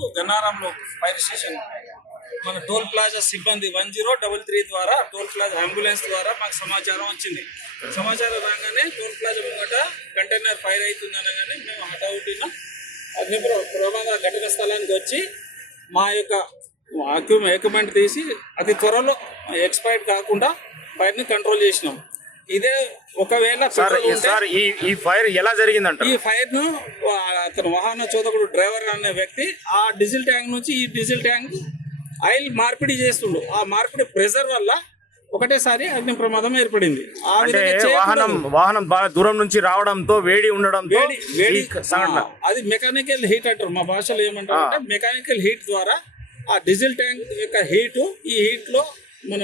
గన్నారంలో fire station మన toll plaza సిబ్బంది 1033 ద్వారా టోల్ ప్లాజా అంబులెన్స్ ద్వారా మాకు సమాచారం వచ్చింది. సమాచారం రాగానే టోల్ ప్లాజా ముంగట కంటైనర్ ఫైర్ అవుతుంది అనగానే మేము హఠావుటిన అగ్ని ప్రమాద ఘటన స్థలానికి వచ్చి మా యొక్క ఎక్విప్మెంట్ తీసి అతి త్వరలో ఎక్స్పైర్డ్ కాకుండా ఫైర్ని కంట్రోల్ చేసినాం. ఇదే ఒకవేళ ఈ ఫైర్ ఎలా జరిగిందంట? ఈ ఫైర్ ను అతను వాహన చోదకుడు డ్రైవర్ అనే వ్యక్తి ఆ డీజిల్ ట్యాంక్ నుంచి ఈ డీజిల్ ట్యాంక్ ఆయిల్ మార్పిడి చేస్తుండు. ఆ మార్పిడి ప్రెషర్ వల్ల ఒకటేసారి అగ్ని ప్రమాదం ఏర్పడింది. వాహనం బాగా దూరం నుంచి రావడంతో వేడి ఉండడంతో అది మెకానికల్ హీట్ అంటారు. మా భాషలో ఏమంటారు అంటే మెకానికల్ హీట్ ద్వారా ఆ డీజిల్ ట్యాంక్ యొక్క హీట్ ఈ హీట్ లో మన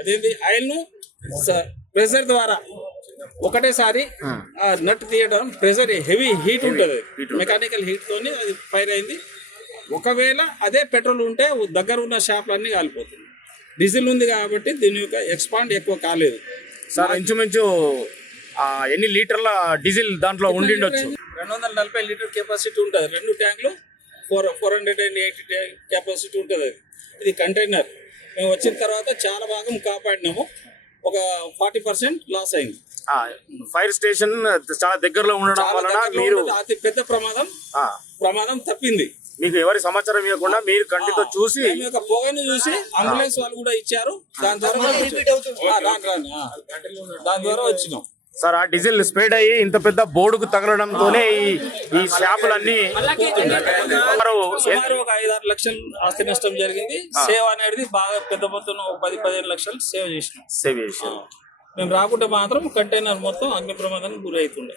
అదేంటి ఆయిల్ ను ప్రెషర్ ద్వారా ఒకటేసారి నట్ తీయడం ప్రెషర్ హెవీ హీట్ ఉంటుంది. మెకానికల్ హీట్ తోని అది ఫైర్ అయింది. ఒకవేళ అదే పెట్రోల్ ఉంటే దగ్గర ఉన్న షాపులన్నీ కాలిపోతుంది. డీజిల్ ఉంది కాబట్టి దీని యొక్క ఎక్స్పాండ్ ఎక్కువ కాలేదు. సార్ ఇంచుమించు ఎన్ని లీటర్ల డీజిల్ దాంట్లో ఉండిండొచ్చు? 240 లీటర్ కెపాసిటీ ఉంటుంది. 2 ట్యాంకులు 480 కెపాసిటీ ఉంటుంది. ఇది కంటైనర్. మేము వచ్చిన తర్వాత చాలా భాగం కాపాడినాము. ఒక 40% లాస్ అయింది. ఫైర్ స్టేషన్ చాలా దగ్గరలో ఉండడం వలన మీరు అతి పెద్ద ప్రమాదం తప్పింది. మీకు ఎవరి సమాచారం ఇవ్వకుండా మీరు కంటితో చూసి పొగను చూసి అంబులెన్స్ వాళ్ళు కూడా ఇచ్చారు. దాని ద్వారా వచ్చినాం. సార్ ఆ డీజిల్ స్ప్రెడ్ అయ్యి ఇంత పెద్ద బోర్డుకు తగలడంతోనే ఈ షాపులన్నీ సుమారు ఒక 5-6 లక్షలు ఆస్తి నష్టం జరిగింది. సేవ్ అనేది బాగా పెద్ద మొత్తం 10-15 లక్షలు సేవ్ చేసినాం. చేసాం. మేము రాకుంటే మాత్రం కంటైనర్ మొత్తం అగ్ని ప్రమాదానికి గురి అవుతుండే.